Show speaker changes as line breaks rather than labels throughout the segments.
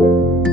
কৃষ্ণ কৃষ্ণ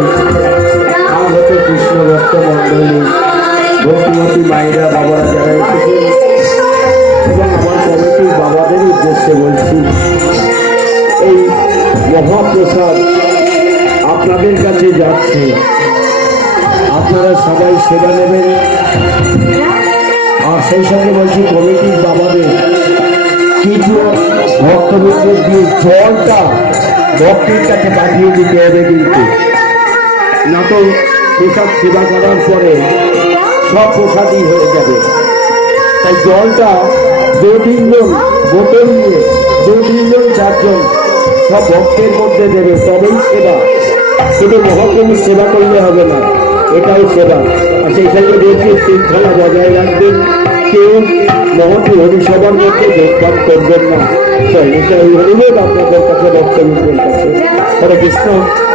আছে। আগত কৃষ্ণ ভক্ত মন্ডলী ভক্তিমতী মায়েরা, বাবারা যারা এসেছে। এবং আমার কমিটির বাবাদের উদ্দেশ্যে বলছি, এই মহাপ্রসাদ আপনাদের কাছে যাচ্ছে। আপনারা সবাই সেবা নেবেন। আর সেই সঙ্গে বলছি, কমিটির বাবাদের কিছু ভক্তবৃন্দের দিয়ে জলটা ভক্তির কাছে পাঠিয়ে দিতে হবে কিন্তু। না তো প্রসাদ সেবা করার পরে সব প্রসাদই হয়ে যাবে। তাই জলটা দু তিনজন বোতল নিয়ে দু তিনজন চারজন সব ভক্তের মধ্যে দেবে। তবেই সেবা। শুধু মহাপ্রভুর সেবা করলে হবে না এটাই সেবা। আর সেই সঙ্গে দেখছি শৃঙ্খলা বজায় রাখবেন। কেউ মহতি হরিসভার মধ্যে যোগদান করবেন না। তাই এটা এই অনুরোধ আপনাদের কাছে, ভক্তবৃন্দের কাছে। হরে কৃষ্ণ,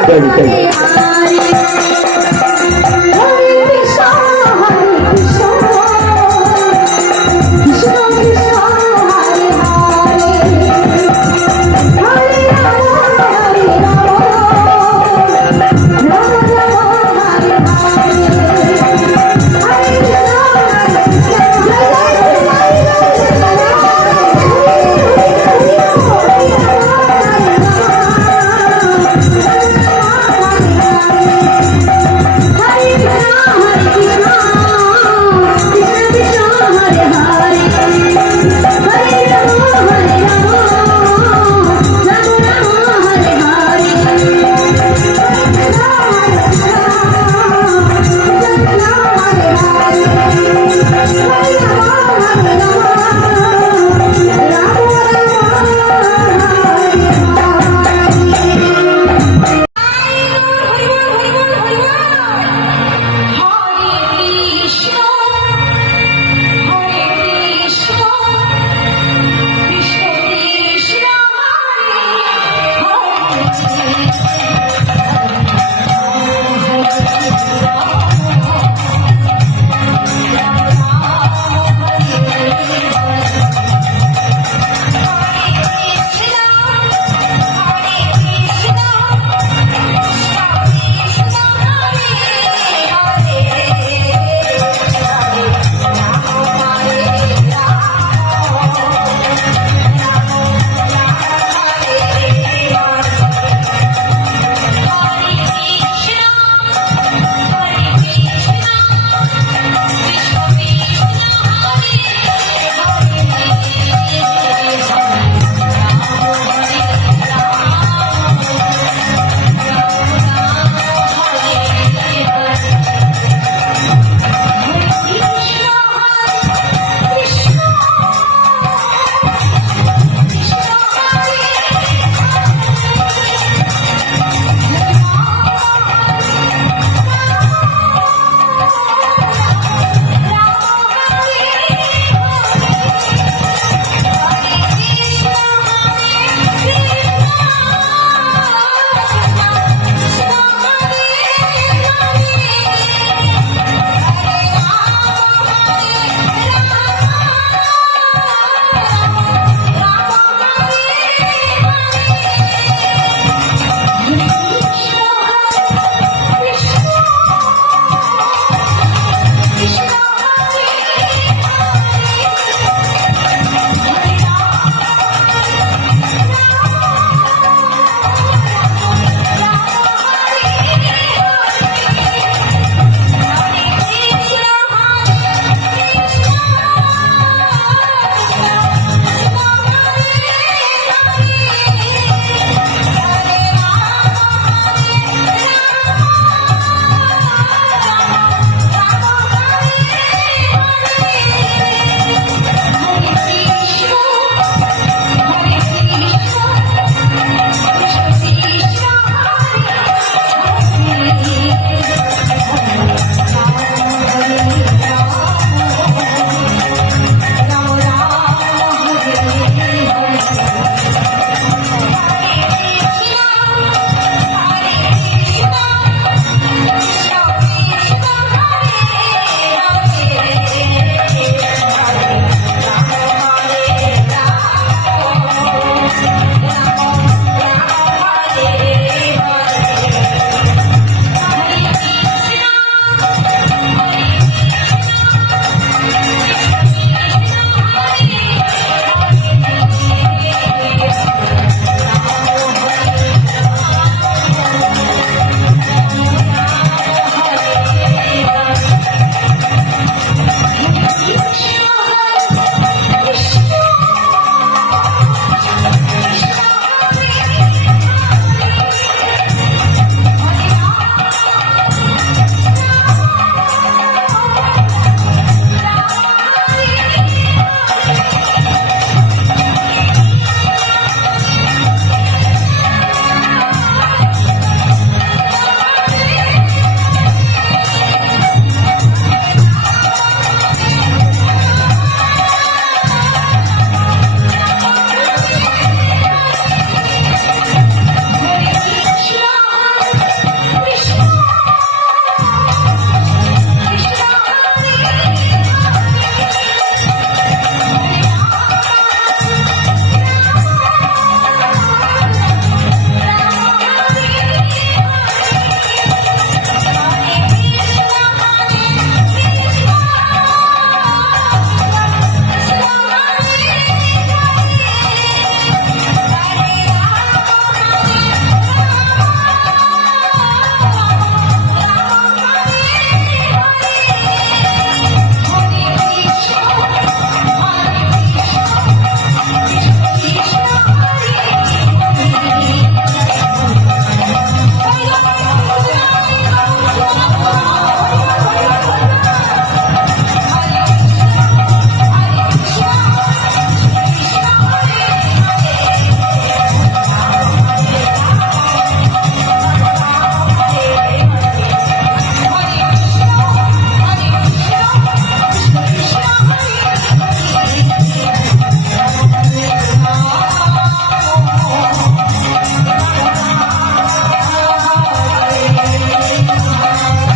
জয় জয়